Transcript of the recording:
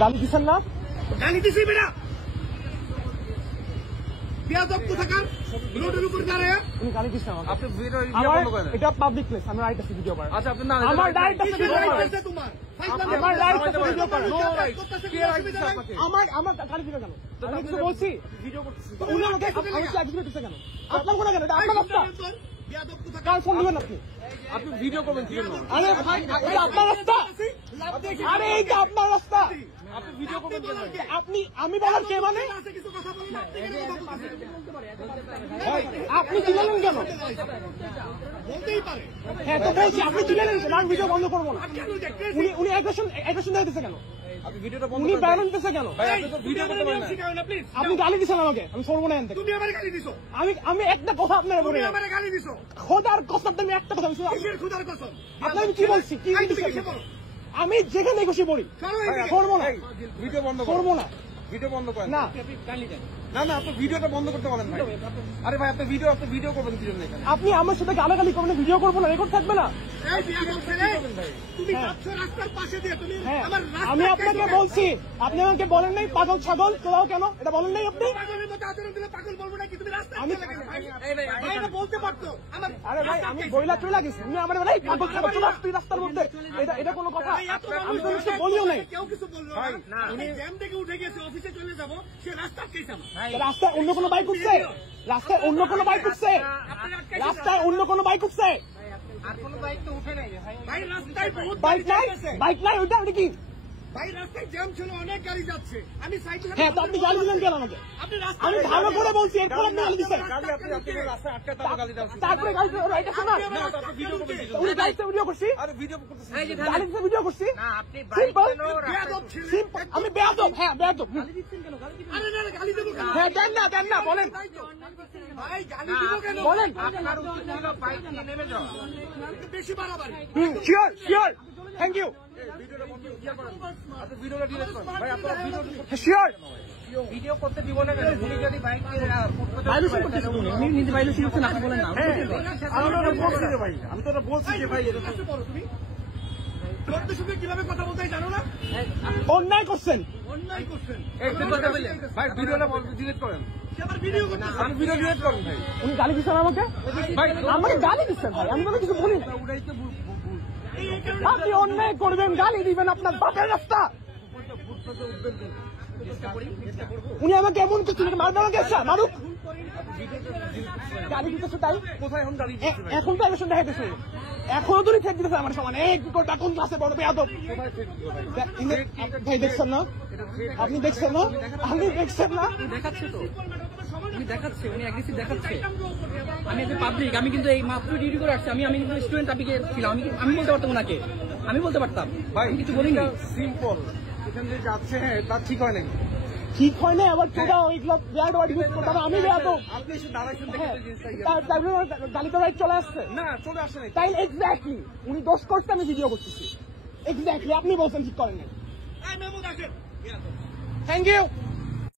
গালি দিচ্ছেন না? গালি দিছি বেটা বেয়াদব কোথাকার রোডের উপর দাঁড়ায় উনি গালি দিচ্ছেন আমাকে। আপনি ভিডিও আমার এটা পাবলিক প্লেস, আমি রাইট আছে ভিডিও করার। আচ্ছা আপনি না আমার রাইট আছে ভিডিও করার। তোমার আমার রাইট আছে ভিডিও করার। নো রাইট কে রাইট দিছে আপনাকে? আমার গালি দিবে কেন? আমি কিছু বলছি? ভিডিও করতেছি উনি আমাকে আমি লাইভ ভিডিও দিতে কেন? আপনার কোন কেন? এটা আপনার রাস্তা। বেয়াদব কোথাকার কার ফোন দিবেন আপনি? আপনি ভিডিও করবেন কি জন্য? আরে ভাই এটা আপনার রাস্তা। আরে এইটা আপনার রাস্তা। আপনি ভিডিও করবেন কেন? আপনি আমি বলার কে মানে? আছে কিছু কথা বলুন আপনি কেন কথা বলছেন ভাই আপনি দিলেন কেন? বলতেই পারে হ্যাঁ তো বলছি আপনি দিলেন কেন? আমি ভিডিও বন্ধ করবো না। কেন দেখতেছি উনি অ্যাগ্রেশন দেখাইতেছে কেন? আপনি ভিডিওটা বন্ধ উনি করেন। ব্যারন দিতেছে কেন? ভাই আপনি তো ভিডিও করতে পারেন না। শিখাও না প্লিজ আপনি গালি দিচ্ছেন আমাকে, আমি সরবো না এখান থেকে। তুমি আমারে গালি দিছো আমি একটা কথা আপনার বলে তুমি আমারে গালি দিছো খোদার কসম আমি একটা কথা বলছি। কিসের খোদার কসম আপনার আমি কি বলছি? কি এই তুমি দিচ্ছেন? কিসে বলো আমি যেখানে খুশি পড়ি সরো এই দিকে। সরবো না, এই, ভিডিও বন্ধ করেন। সরবো না। ভিডিও বন্ধ করেন। না না না আপনি ভিডিওটা বন্ধ করতে বলেন ভাই। আরে ভাই আপনি ভিডিও করবেন কি জন্য এখানে? আপনি আমার সাথে গালাগালি করবেন, ভিডিও করবো না, রেকর্ড থাকবে না। এই বেয়াদব ছেলে তুমি যাচ্ছ রাস্তার পাশে দিয়ে তুমি হ্যাঁ আমার রাস্তা আমি আপনাকে বলছি, আপনি আমাকে বলেন নাই পাগল ছাগল তোলাও কেন, এটা বলেন নাই আপনি? পাগলের মতো আচরণ দিলে পাগল বলবো নাকি তুমি রাস্তায় আমি- চলে গেলে এই ভাই, ভাই এটা বলতে পারতো আমার আরে ভাই আমি বইলা চলে গেছি, তুমি আমার বলাই পাগল ছাগল চলে আসছি রাস্তার মধ্যে, এটা কোনো কথা? আমি তো কিছু বলিও নাই। কেউ কিছু বললো না উনি জ্যাম থেকে উঠে গেছে অফিসে চলে যাব সে রাস্তা আটকেছে আমার রাস্তায় অন্য কোনো বাইক উঠছে? রাস্তায় অন্য কোনো বাইক উঠছে? রাস্তায় অন্য কোনো বাইক উঠছে? আর কোনো বাইক তো উঠে নাই ভাই রাস্তায় বহুত বাইক নাই, বাইক নাই, ওইটা কি? ভাই রাস্তায় জ্যাম ছিল অনেক গাড়ি যাচ্ছে আমি সাইকেল হ্যাঁ তো আপনি গালি দিলেন কেন আমাকে? আপনি রাস্তা আমি ভালো করে বলছি, এরপর আপনি গালি দিচ্ছেন। গালি আপনি রাস্তায় আটকাতে হবে গালি দাও। তারপরে গালি দিলেন, রাইট আছে না? না তো আপনি ভিডিও করবেন কি জন্য? উনি গালিতে ভিডিও করছি, আরে ভিডিও করতেছি। গালি দিতে ভিডিও করছি। না আপনি Simple. বেয়াদব ছিলেন Simple. আমি বেয়াদব, হ্যাঁ বেয়াদব। আরে না গালি দেবো কেন হ্যাঁ দেন না বলেন ভাই গালি দিব কেন বলেন। আপনার উচিত ছিল বাইক নিয়ে নেমে যাও বেশি বাড়াবাড়ি শিওর থ্যাংক ইউ ভিডিওটা বন্ধ করেন। আপনি ভিডিওটা ডিলিট করেন। ভাই আপনারা শিওর। ভিডিও করতে দিব না কেন উনি যদি বাইক ভাইলেশন করতেছেন তুমি, আপনি নিজে ভাইলেশন করছেন, আপনি বলেন না। আমি তো ওটা বলছি যে ভাই, আমি তো ওটা বলছি যে ভাই এটা তুমি লোকদের সঙ্গে কিভাবে কথা বলতে হয় জানো না অন্যায় করছেন। অন্যায় করছেন এই কথা বলে ভাই ভিডিওটা ডিলিট করেন। সে আবার ভিডিও করতে আপনি ভিডিও ডিলিট করেন ভাই। উনি গালি দিচ্ছেন আমাকে, ভাই আমাকে গালি দিচ্ছেন ভাই, আমি তো কিছু বলি না। ওটাই তো ভুল। এই কারণে আপনি অন্যায় করবেন, গালি দিবেন, আপনার বাপের রাস্তা। উনি আমাকে এমন কিছু মারবে, আমাকে আচ্ছা মারুক, গালি দিতেছে তাই কোথায় এখন গাড়ি এখন তো অ্যাকশন দেখাইতেছে, এখনো তুমি ঠেক দিতেছে আমার সমানে। এই কি করটা কোন ক্লাসে বড় বেয়াদব ভাই, দেখছেন না? আপনি দেখছেন না? আপনি দেখছেন না? দেখাচ্ছে তো উনি দেখাচ্ছে, উনি অ্যাগ্রেসিভ দেখাচ্ছে। আমি একজন পাবলিক, আমি কিন্তু এই মাত্র ডিউটি করে আসছি, আমি কিন্তু স্টুডেন্ট টপিকে ছিলাম, আমি বলতে পারতাম ওনাকে, আমি বলতে পারতাম, ভাই আমি কিছু বলিনি। সিম্পল এখানে যে যাচ্ছে হ্যাঁ তা ঠিক হয় নাকি? ঠিক হয় না, আবার তোরা ওইগুলো বেয়াদ ওয়ার্ড ইউজ করতে হবে, আমি বেয়াদব। আপনি এসে দাঁড়াইছেন দেখে হ্যাঁ তো জিনিসটা ইয়ে। তারপরে গালিতে রাইট চলে আসছে, না চলে আসে নাই। তাই এক্স্যাক্টলি উনি দোষ করতে, আমি ভিডিও করতেছি। এক্স্যাক্টলি আপনি বলছেন ঠিক করেন না। এই মেমো দেখেন থ্যাংক ইউ।